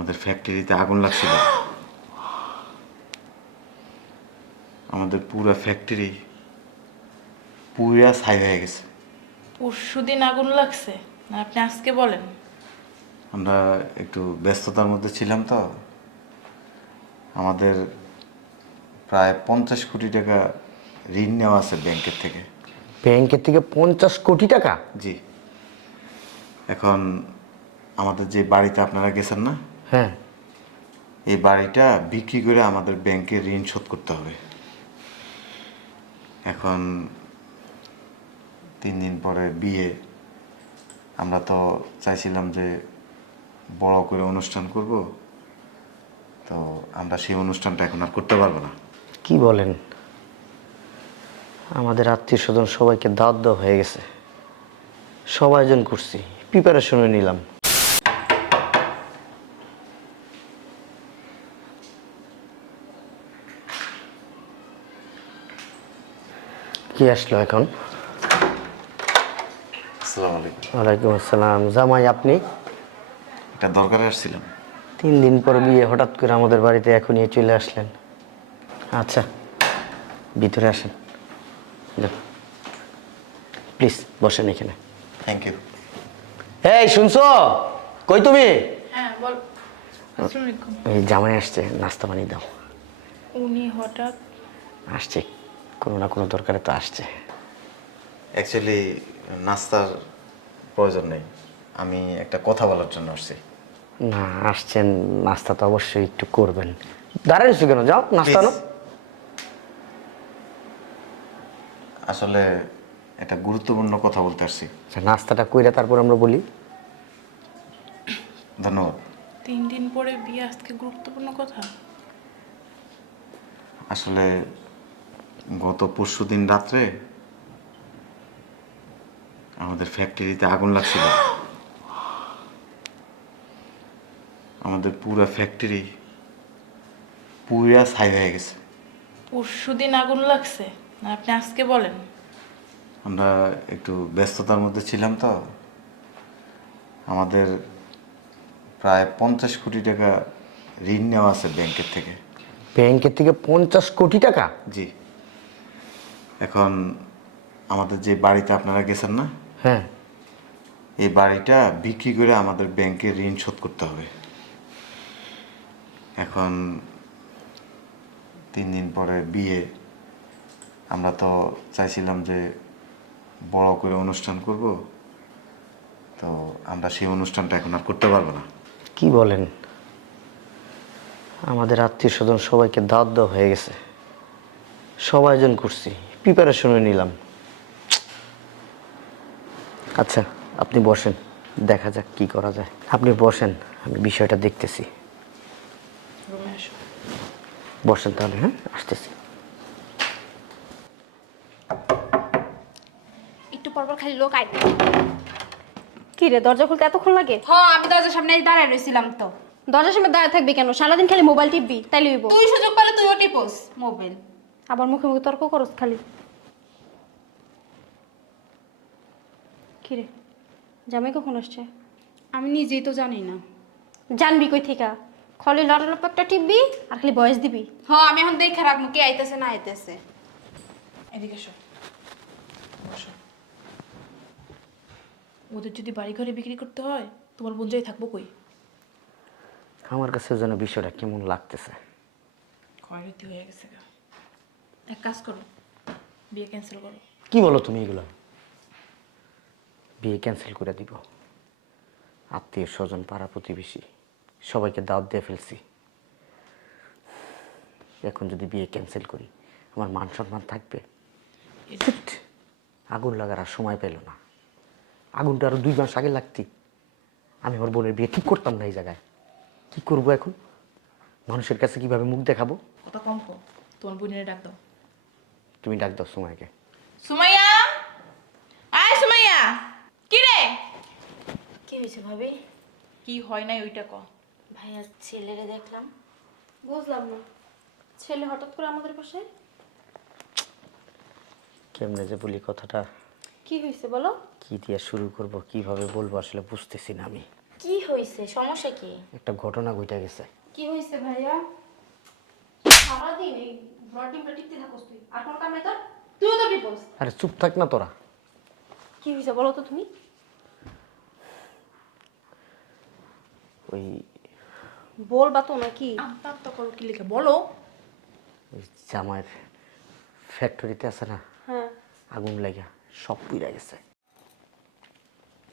আমাদের ফ্যাক্টরিতে আগুন লাগছিল। আমাদের পুরো ফ্যাক্টরি পুরা ছাই হয়ে গেছে। পরশু দিন আগুন লাগছে। না আপনি আজকে বলেন। আমরা একটু ব্যস্ততার মধ্যে ছিলাম তো। আমাদের প্রায় পঞ্চাশ কোটি টাকা ঋণ নেওয়া আছে ব্যাংকের থেকে। ব্যাংকের থেকে পঞ্চাশ কোটি টাকা? জি। এখন আমাদের যে বাড়িতে আপনারা গেছেন না হ্যাঁ। এই বাড়িটা বিক্রি করে আমাদের ব্যাংকে ঋণ শোধ করতে হবে। এখন তিন দিন পরে বিয়ে। আমরা তো চাইছিলাম যে বড় করে অনুষ্ঠান করব। তো আমরা সেই অনুষ্ঠানটা এখন আর করতে পারব না। কি বলেন? আমাদের আত্মীয় স্বজন সবাইকে দাওয়াত দেওয়া হয়ে গেছে। সব আয়োজন করছি। প্রিপারেশনে নিলাম। কি আসলো এখন? আসসালামু আলাইকুম। ওয়ালাইকুম আসসালাম। জামাই আপনি? এটা দরকারে আসছিলাম। তিন দিন পর বিয়ে হঠাৎ করে আমাদের বাড়িতে এখনই চলে আসলেন। আচ্ছা ভিতরে আসেন। প্লিজ বসেন এখানে। থ্যাংক ইউ এই শুনছো? কই তুমি? হ্যাঁ বল। এই জামাই আসছে নাস্তা পানি দাও। উনি হঠাৎ আসছে। কোনো না কোনো দরকারে তো আসছে। অ্যাকচুয়ালি নাস্তার প্রয়োজন নেই। আমি একটা কথা বলার জন্য আসছি। না আসছেন নাস্তা তো অবশ্যই একটু করবেন। দাঁড়াইছো কেন? যাও নাস্তা নো আসলে একটা গুরুত্বপূর্ণ কথা বলতে আসছি। আচ্ছা, নাস্তাটা কইরা তারপর আমরা বলি। ধন্যবাদ। তিন দিন পরে বিয়ে আজকে গুরুত্বপূর্ণ কথা? আসলে গত পরশু দিন রাত্রে আমাদের ফ্যাক্টরিতে আগুন লাগছিল। আমাদের পুরো ফ্যাক্টরি পুরা ছাই হয়ে গেছে। পরশু দিন আগুন লাগছে? না আপনি আজকে বলেন। আমরা একটু ব্যস্ততার মধ্যে ছিলাম তো। আমাদের প্রায় পঞ্চাশ কোটি টাকা ঋণ নেওয়া আছে ব্যাংকের থেকে। ব্যাংকের থেকে পঞ্চাশ কোটি টাকা? জি। এখন আমাদের যে বাড়িতে আপনারা গেছেন না? হ্যাঁ। এই বাড়িটা বিক্রি করে আমাদের ব্যাংকে ঋণ শোধ করতে হবে। এখন তিন দিন পরে বিয়ে। আমরা তো চাইছিলাম যে বড় করে অনুষ্ঠান করব। তো আমরা সেই অনুষ্ঠানটা এখন আর করতে পারব না। কি বলেন? আমাদের আত্মীয় স্বজন সবাইকে দাওয়াত দেওয়া হয়ে গেছে। সবাই আয়োজন করছি। প্রিপারেশনে নিলাম। আচ্ছা আপনি বসেন দেখা যাক কি করা যায়। আপনি বসেন আমি বিষয়টা দেখতেছি। বসেন তাহলে হ্যাঁ? আসতেছি। একটু পরপর খালি লোক আইতে কি রে দরজা খুলতে এতক্ষণ লাগে? হ আমি দরজার সামনে দাঁড়ায় রইছিলাম তো। দরজার সামনে দাঁড়িয়ে থাকবি কেন? সারাদিন খালি মোবাইল টিপবি তাই লইব তুই সুযোগ পেলে তুইও টিপোস মোবাইল। আবার মুখে মুখে তর্ক করস খালি। কি রে জামাই কখন আসছে? আমি নিজেই তো জানি না। জানবি কই থেকে? খালি লড়ালপ একটা টিপবি আর খালি বয়স দিবি। হ্যাঁ আমি এখন দেখে রাখব কে আইতেছে না আইতেছে। এদিকে বসো। ওদের যদি বাড়ি ঘরে বিক্রি করতে হয় তোমার বোঝাই থাকব কই? আমার কাছে যেন বিষয়টা কেমন লাগতেছে। ক্ষয়ক্ষতি হয়ে গেছে গা। এক কাজ করো বিয়ে ক্যান্সেল করো। কি বলো তুমি এগুলো? বিয়ে ক্যান্সেল করে দিব। আত্মীয় স্বজন পাড়া প্রতিবেশী সবাইকে দাওয়াত দিয়ে ফেলছি। এখন যদি বিয়ে ক্যান্সেল করি আমার মান সম্মান থাকবে? আগুন লাগার আর সময় পেল না। আগুনটা আরও দুই মাস আগে লাগতি। আমি আমার বোনের বিয়ে ঠিক করতাম না এই জায়গায়। কি করব এখন? মানুষের কাছে কীভাবে মুখ দেখাবো? কথা কম কো তোমার বোনের ডাক দাও। তুমি ডাক দাও সময়কে সুমাইয়া? আয় সুমাইয়া। কি রে? কি হয়েছে ভাবি? কি হয় নাই ওইটা ক। ভাইয়া ছেলেরে দেখলাম। বুঝলাম না। ছেলে হঠাৎ করে আমাদের পাশে? কেমনে যে বলি কথাটা। কি হয়েছে বলো? কি দিয়ে শুরু করব কীভাবে বলব আসলে বুঝতেছি না আমি। কি হয়েছে? সমস্যা কি? একটা ঘটনা ঘটে গেছে। কি হয়েছে ভাইয়া? সারাদিন এই ব্রডিংটা টিকতে থাকোস তুই। আর কোনো কাম নাই তোর? তুইও তো টিপোস আরে চুপ থাক না তোরা। কি হয়েছে বলো তো তুমি? ওই বলবা তো নাকি। আমতা আমতা করো কি লিখে? বলো। ওই জামাইয়ের ফ্যাক্টরিতে আছে না? হ্যাঁ। আগুন লাগা সব পুড়ে গেছে।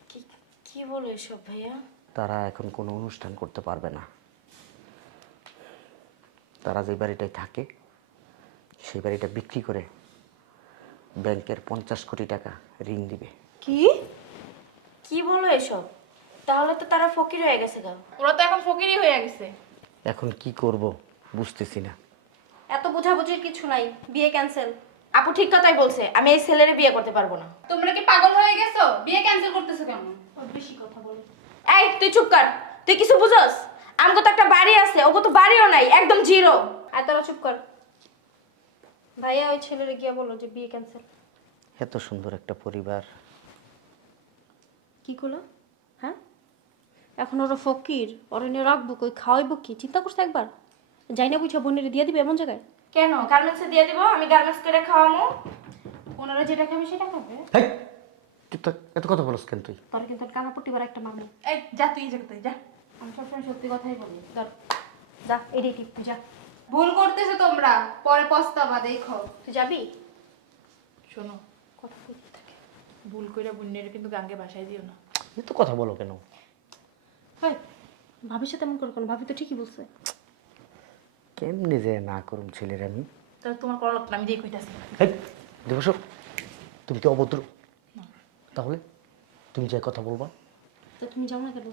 কি কি বলো এসব ভাইয়া? তারা এখন কোনো অনুষ্ঠান করতে পারবে না। তারা যে বাড়িটায় থাকে সেই বাড়িটা বিক্রি করে ব্যাংকের পঞ্চাশ কোটি টাকা ঋণ দিবে। কি? কি বলো এসব? তাহলে তো তারা ফকির হয়ে গেছে গা। ওরা তো এখন ফকিরই হয়ে গেছে। এখন কি করব বুঝতেছি না। এত বোঝাবুঝির কিছু নাই বিয়ে ক্যান্সেল আপু ঠিক কথাই বলছে আমি এই ছেলেরে বিয়ে করতে পারব না। তোমরা কি পাগল হয়ে গেছো? বিয়ে ক্যান্সেল করতেছো কেন? বেশি কথা বলো। এই তুই চুপ কর। তুই কিছু বুঝস? আমগো তো একটা বাড়ি আছে ওগো তো বাড়িও নাই একদম জিরো। আর তোরা চুপ কর। ভাইয়া ওই ছেলেরে গিয়ে বলো যে বিয়ে ক্যান্সেল এত সুন্দর একটা পরিবার। কি করল হ্যাঁ? এখন ওরা ফকির ওরা নিয়ে রাখব কই খাওয়াইবো কি? চিন্তা করছে একবার? যাই না বুঝছ বোনের দিয়ে দিবে এমন জায়গায়? কেন? গার্মেন্টসে দিয়ে দিব? আমি গার্মেন্টস করে খাওয়ামো। ওনারা যেটা খাবে সেটা খাবে। হেই! তুই তো এত কথা বলস কেন তুই? তোর কিন্তু কানাপট্টি বার একটা মামু এই যা তুই এই জায়গাতে যা। আমি সবসময় সত্যি কথাই বলি। ধর যা এটাই টিপ যা। ভুল করতেছো তোমরা। পরে পস্তাবা দেখো। তুই যাবি? শোনো কথা বলতে থাকে। ভুল করে বুনের কিন্তু গাঙ্গে বাসায় দিও না। তুমি তো কথা বলো কেন? হ্যাঁ ভাবির সাথে এমন করো কেন? ভাবি তো ঠিকই বলছে। কেমনি যে না করুম ছেলের আমি? তাহলে তোমার করা লাগতো না, আমি দিয়ে কইতাছি। হেই দেবস তুমি কি অভদ্র? তাহলে তুমি যে কথা বলবা। তো তুমি যাও না কেন?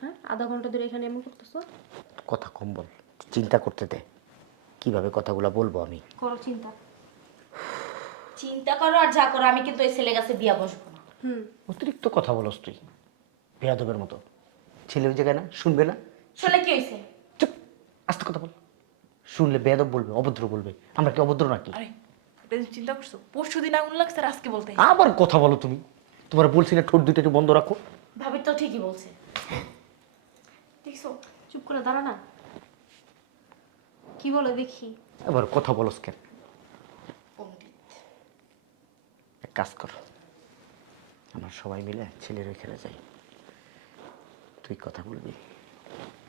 হ্যাঁ আধা ঘণ্টা ধরে এখানে এমন করতেছো? কথা কম বল। চিন্তা করতে দে। কীভাবে কথাগুলো বলব আমি? করো চিন্তা। চিন্তা করো আর যা করো আমি কিন্তু এই ছেলে কাছে বিয়া বসবো না। হুম। অতিরিক্ত কথা বলস তুই বেয়াদবের মতো। ছেলে ওই জায়গায় না শুনবে না? শুনে কি হয়েছে? চুপ আস্তে কথা বল। শুনলে বেয়াদব বলবে অভদ্র বলবে। আমরা কি অভদ্র নাকি? আরে এটা তুমি চিন্তা করছ? পরশু দিন আগুন লাগছে আর আজকে বলতে। আবার কথা বলো তুমি। তোমার বলছি না ঠোঁট দুটো একটু বন্ধ রাখো। ভাবি তো ঠিকই বলছে। দেখছ চুপ করে দাঁড়া না। কি বলে দেখি? এবার কথা বলো কেন? পণ্ডিত। এক কাজ কর। আমরা সবাই মিলে ছেলের ওইখানে যাই। তুই কথা বলবি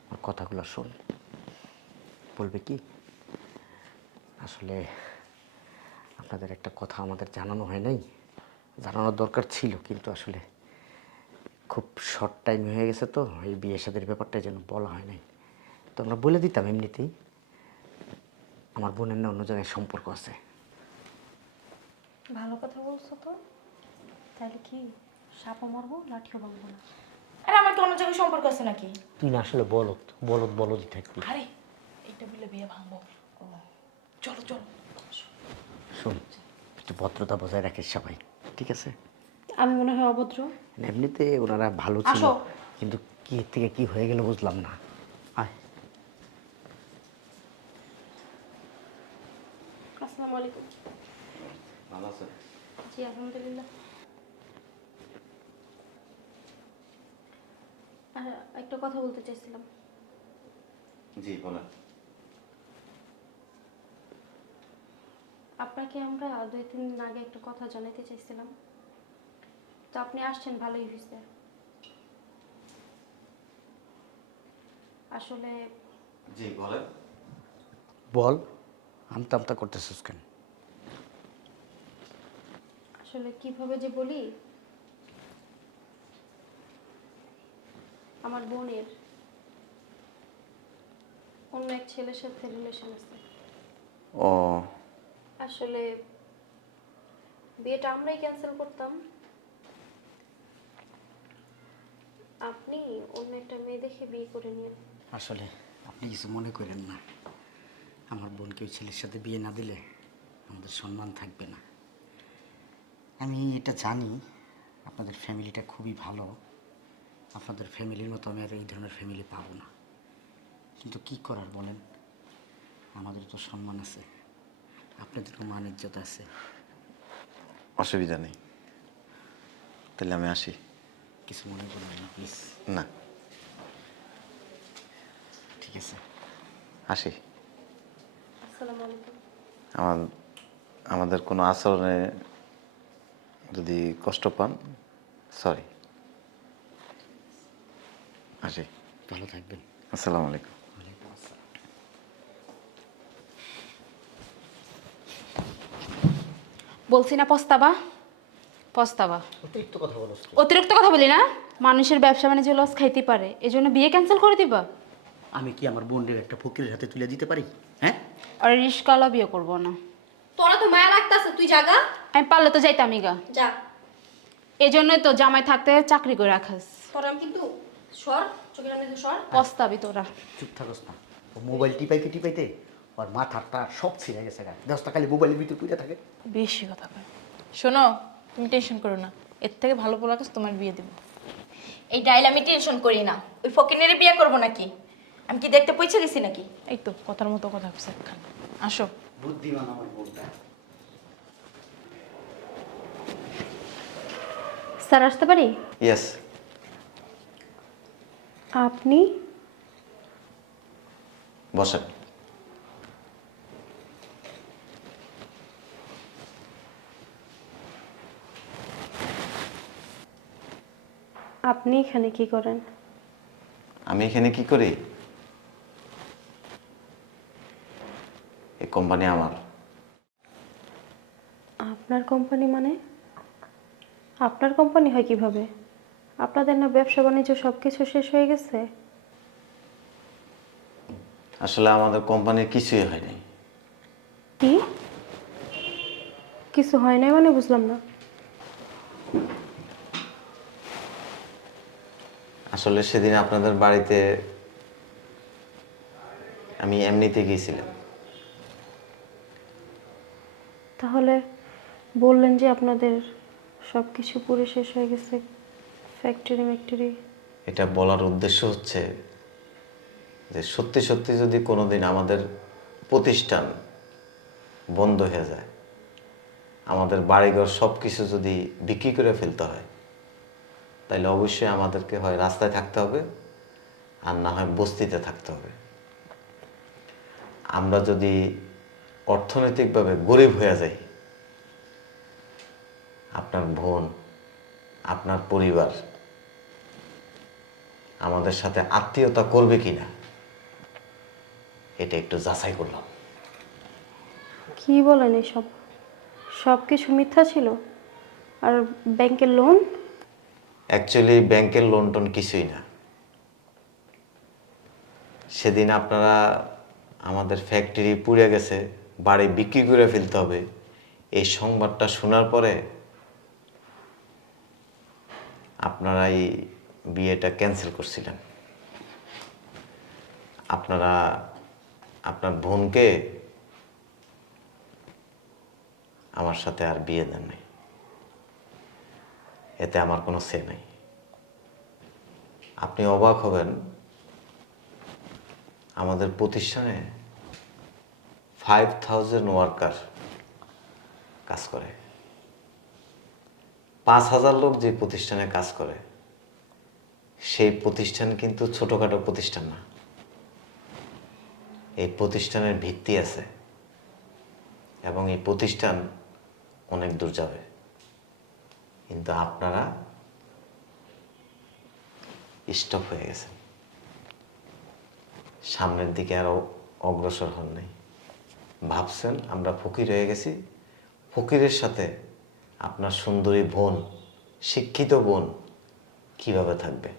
আমার কথাগুলো শোন। বলবে কি? আসলে আপনাদের একটা কথা আমাদের জানানো হয় নাই। জানানোর দরকার ছিল কিন্তু আসলে খুব শর্ট টাইম হয়ে গেছে তো এই বিয়ে সাদের ব্যাপারটা যেন বলা হয় নাই। তো আমরা বলে দিতাম এমনিতেই। আমার বোনের না অন্য জায়গায় সম্পর্ক আছে। ভালো কথা বলছো তো। তাহলে কি সাপও মারবো লাঠিও ভাঙবো না? আরে আমার কি অন্য জায়গায় সম্পর্ক আছে নাকি? তুই না আসলে বলদ বলদ বলদই থাকবি। আরে এইটা বলে বিয়ে ভাঙবো। চলো চলো। শোন একটু ভদ্রতা বজায় রাখিস সবাই ঠিক আছে? আমি মনে হয় অভদ্র। মানে এমনিতে ওনারা ভালো ছিল কিন্তু কি থেকে কি হয়ে গেল বুঝলাম না আয় আসসালামু আলাইকুম ভালো আছে জি আলহামদুলিল্লাহ। আর একটা কথা বলতে চাইছিলাম। জি বলেন। আপনাকে আমরা দুই তিন দিন আগে একটা কথা জানাতে চাইছিলাম। তো আপনি আসছেন ভালোই হয়েছে আসলে জি বলেন। বল আমতা আমতা করতেছিস কেন? আসলে কীভাবে যে বলি? আমার বোনের অন্য এক ছেলের সাথে রিলেশন আছে। ও। আসলে বিয়েটা আমরাই ক্যান্সেল করতাম। আপনি অন্য একটা মেয়ে দেখে বিয়ে করে নিন আসলে আপনি কিছু মনে করেন না। আমার বোনকে ওই ছেলের সাথে বিয়ে না দিলে আমাদের সম্মান থাকবে না। আমি এটা জানি আপনাদের ফ্যামিলিটা খুবই ভালো। আপনাদের ফ্যামিলির মতো আমি আর এই ধরনের ফ্যামিলি পাবো না। কিন্তু কি করার বলেন? আমাদের তো সম্মান আছে আপনাদেরও মান ইজ্জত আছে। অসুবিধা নেই। তাহলে আমি আসি। কিছু মনে করবেন না প্লিজ। না। ঠিক আছে। আসি। আমার আমাদের কোনো আচরণে যদি কষ্ট পান সরি আসি। ভালো থাকবেন। আসসালামু আলাইকুম। বলছি না পস্তাবা? পস্তাবা। অতিরিক্ত কথা বলো অতিরিক্ত কথা বলি না? মানুষের ব্যবসা বাণিজ্য লস খাইতে পারে। এজন্য বিয়ে ক্যান্সেল করে দিবা? আমি কি আমার বোনের একটা ফকিরের হাতে তুলে দিতে পারি? হ্যাঁ? আর রিস্কালা বিয়ে করব না। তোরা তো মায়া লাগতাছে তুই জাগা। আমি পারলে তো যাইতামই গা। যা। এই জন্যই তো জামাই থাকতে চাকরি করে রাখাস। তোরা আমি কিন্তু সর চোখের সামনে থেকে সর। পস্তাবি তোরা। চুপ থাকস না। ও মোবাইল টিপাইতে টিপাইতে ওর মাথাটা সব ছিঁড়ে গেছে গা। দশটা খালি মোবাইলের ভিতরে পুজো থাকে। বেশি কথা কয়। শোনো তুমি টেনশন করো না। এর থেকে ভালো পোলা কাছে তোমার বিয়ে দেবো। এই ডাইল আমি টেনশন করি না। ওই ফকিনেরে বিয়ে করব নাকি? আমি কি দেখতে পৌঁছে গেছি নাকি? এই তো কথার মতো কথা কইছে একখান। আসো। বুদ্ধিমান আমার বোনটা। স্যার আসতে পারি? ইয়েস আপনি? বসেন। আপনি এখানে কি করেন? আমি এখানে কি করি? এই কোম্পানি আমার। আপনার কোম্পানি মানে? আপনার কোম্পানি হয় কীভাবে? আপনাদের না ব্যবসা বাণিজ্য সব কিছু শেষ হয়ে গেছে? আসলে আমাদের কোম্পানির কিছুই হয়নি কি? কিছু হয় নাই মানে বুঝলাম না। আসলে সেদিন আপনাদের বাড়িতে আমি এমনিতে গিয়েছিলাম। তাহলে বললেন যে আপনাদের সব কিছু পুরো শেষ হয়ে গেছে ফ্যাক্টরি ম্যাক্টরি এটা বলার উদ্দেশ্য হচ্ছে যে সত্যি সত্যি যদি কোনোদিন আমাদের প্রতিষ্ঠান বন্ধ হয়ে যায়, আমাদের বাড়িঘর সব কিছু যদি বিক্রি করে ফেলতে হয় তাহলে অবশ্যই আমাদেরকে হয় রাস্তায় থাকতে হবে আর না হয় বস্তিতে থাকতে হবে। আমরা যদি অর্থনৈতিকভাবে গরিব হয়ে যাই আপনার বোন আপনার পরিবার আমাদের সাথে আত্মীয়তা করবে কিনা এটা একটু যাচাই করলাম। কি বলেন এসব? সব কিছু মিথ্যা ছিল? আর ব্যাংকের লোন? অ্যাকচুয়ালি ব্যাংকের লোন টোন কিছুই না। সেদিন আপনারা আমাদের ফ্যাক্টরি পুড়ে গেছে বাড়ি বিক্রি করে ফেলতে হবে। এই সংবাদটা শোনার পরে আপনারা এই বিয়েটা ক্যান্সেল করছিলেন। আপনারা, আপনার বোনকে আমার সাথে আর বিয়ে দেন নাই। এতে আমার কোনো সে নাই। আপনি অবাক হবেন, আমাদের প্রতিষ্ঠানে ফাইভ থাউজেন্ড ওয়ার্কার কাজ করে। পাঁচ হাজার লোক যে প্রতিষ্ঠানে কাজ করে, সেই প্রতিষ্ঠান কিন্তু ছোটোখাটো প্রতিষ্ঠান না। এই প্রতিষ্ঠানের ভিত্তি আছে এবং এই প্রতিষ্ঠান অনেক দূর যাবে। কিন্তু আপনারা স্টপ হয়ে গেছেন। সামনের দিকে আরও অগ্রসর হন নাই। ভাবছেন আমরা ফকির হয়ে গেছি। ফকিরের সাথে আপনার সুন্দরী বোন শিক্ষিত বোন কীভাবে থাকবে?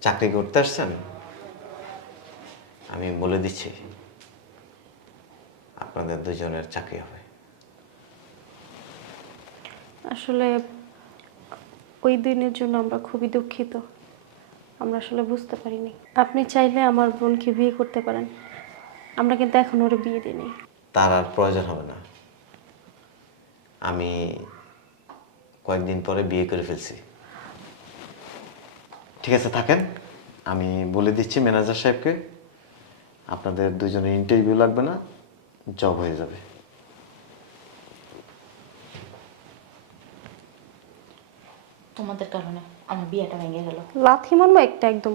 চাকরি করতে আসছেন? আমি বলে দিচ্ছি আপনাদের দুজনের চাকরি হবে। আসলে ওই দিনের জন্য আমরা খুবই দুঃখিত। আমরা আসলে বুঝতে পারিনি। আপনি চাইলে আমার বোনকে বিয়ে করতে পারেন। আমরা কিন্তু এখন ওর বিয়ে দিইনি। তার আর প্রয়োজন হবে না। আমি কয়েকদিন পরে বিয়ে করে ফেলছি। ঠিক আছে থাকেন। আমি বলে দিচ্ছি ম্যানেজার সাহেবকে আপনাদের দুজনের ইন্টারভিউ লাগবে না জব হয়ে যাবে। তোমাদের কারণে আমার বিয়েটা ভেঙে গেল। লাথি মারবো একটা একদম।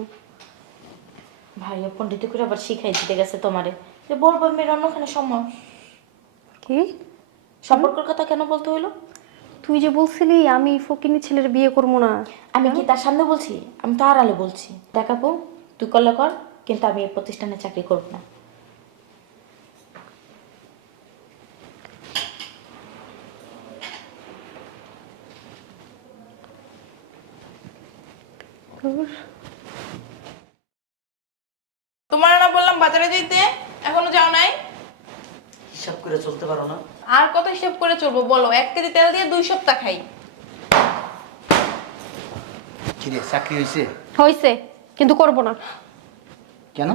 ভাইয়া পণ্ডিত করে আবার শিখাই দিতে গেছে তোমারে। যে বলব মেয়ের অন্যখানে সময় কি? সম্পর্কের কথা কেন বলতে হইল? তুই যে বলছিলি আমি ফকিনি ছেলের বিয়ে করব না। আমি কি তার সামনে বলছি? আমি তো আড়ালে বলছি। দেখাবো তুই করলে কর কিন্তু আমি এই প্রতিষ্ঠানে চাকরি করব না। তোমার না বললাম বাজারে যেতে হিসাব করে চলতে পারো না। আর কত হিসাব করে চলবো বলো? এক কেজি তেল দিয়ে দুই সপ্তাহ খাই। কিরে চাকরি হয়েছে হয়েছে কিন্তু করব না। কেন?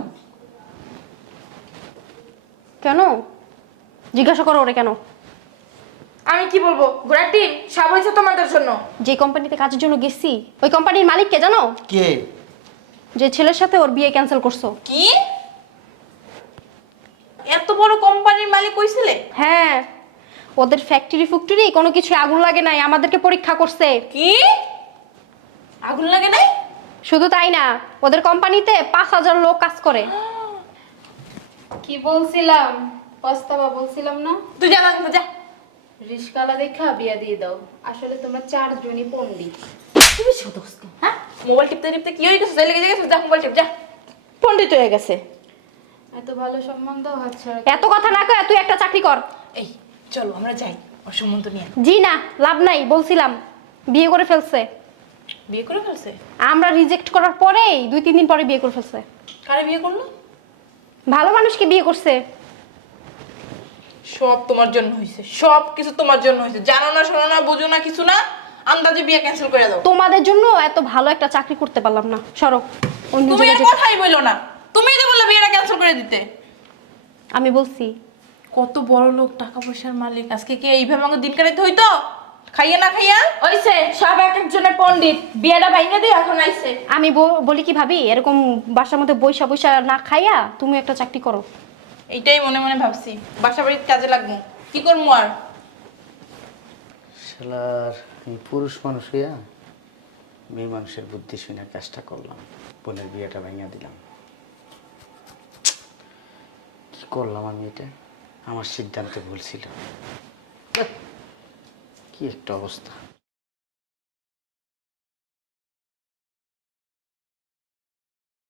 কেন? জিজ্ঞাসা করো ওরে কেন। আমি কি বলব? ঘোড়ার টিম সব হয়েছে তোমাদের জন্য। যে কোম্পানিতে কাজের জন্য গেছি ওই কোম্পানির মালিক কে জানো? কে? যে ছেলের সাথে ওর বিয়ে ক্যান্সেল করছ। কি? এত বড় কোম্পানির মালিক কইছিলে হ্যাঁ। ওদের ফ্যাক্টরি ফ্যাক্টরি কোনো কিছু আগুন লাগে নাই আমাদেরকে পরীক্ষা করছে। কি? আগুন লাগে নাই? শুধু তাই না ওদের কোম্পানিতে পাঁচ হাজার লোক কাজ করে। কি বলছিলাম? পস্তাবা বলছিলাম না? তুই যা না, যা। রিস্কালা দেখা বিয়া দিয়ে দাও। আসলে তোমরা চারজনই পণ্ডিত। বেশি কথা হ্যাঁ? মোবাইল টিপতে টিপতে কি হয়ে গেছে? চলে গেছে? যা মোবাইল টিপ যা। পণ্ডিত হয়ে গেছে। এত ভালো সম্বন্ধ হাতছাড়া এত কথা না কয়ে তুই একটা চাকরি কর। এই চলো আমরা যাই। অসম্মন্ত নিয়ে জি না লাভ নাই বলছিলাম। বিয়ে করে ফেলছে। বিয়ে করে ফেলছে? আমরা রিজেক্ট করার পরেই দুই তিন দিন পরে বিয়ে করে ফেলছে। কারে বিয়ে করল? ভালো মানুষকে বিয়ে করছে। সব তোমার জন্য হয়েছে সব কিছু তোমার জন্য হয়েছে জানো না শোনো না বুঝো না কিছু না আন্দাজে বিয়ে ক্যান্সেল করে দাও। তোমাদের জন্য এত ভালো একটা চাকরি করতে পারলাম না। সরো অন্য তুমি জায়গায় কথাই বলল না। তুমিই তো বললে বিয়েটা ক্যান্সেল করে দিতে। আমি বলছি। কত বড় লোক টাকা পয়সার মালিক। আজকে কি এইভাবে আমাকে দিন কাটাইতে হইতো? খাইয়া না খাইয়া? ওইছে সব এক একজনের পণ্ডিত। বিয়েটা ভাঙে দিও এখন আইছে। আমি ব- বলি কি ভাবি এরকম বাসার মধ্যে বৈশা বৈশা না খাইয়া তুমি একটা চাকরি করো। এইটাই মনে মনে ভাবছি। বাসা বাড়ির কাজে লাগবো। কি করব আর? শালার আমি পুরুষ মানুষ হইয়া মেয়ে মানুষের বুদ্ধি শুনে কাজটা করলাম। বোনের বিয়েটা ভেঙে দিলাম কি করলাম আমি এটা। আমার সিদ্ধান্ত ভুল ছিল। কি একটা অবস্থা।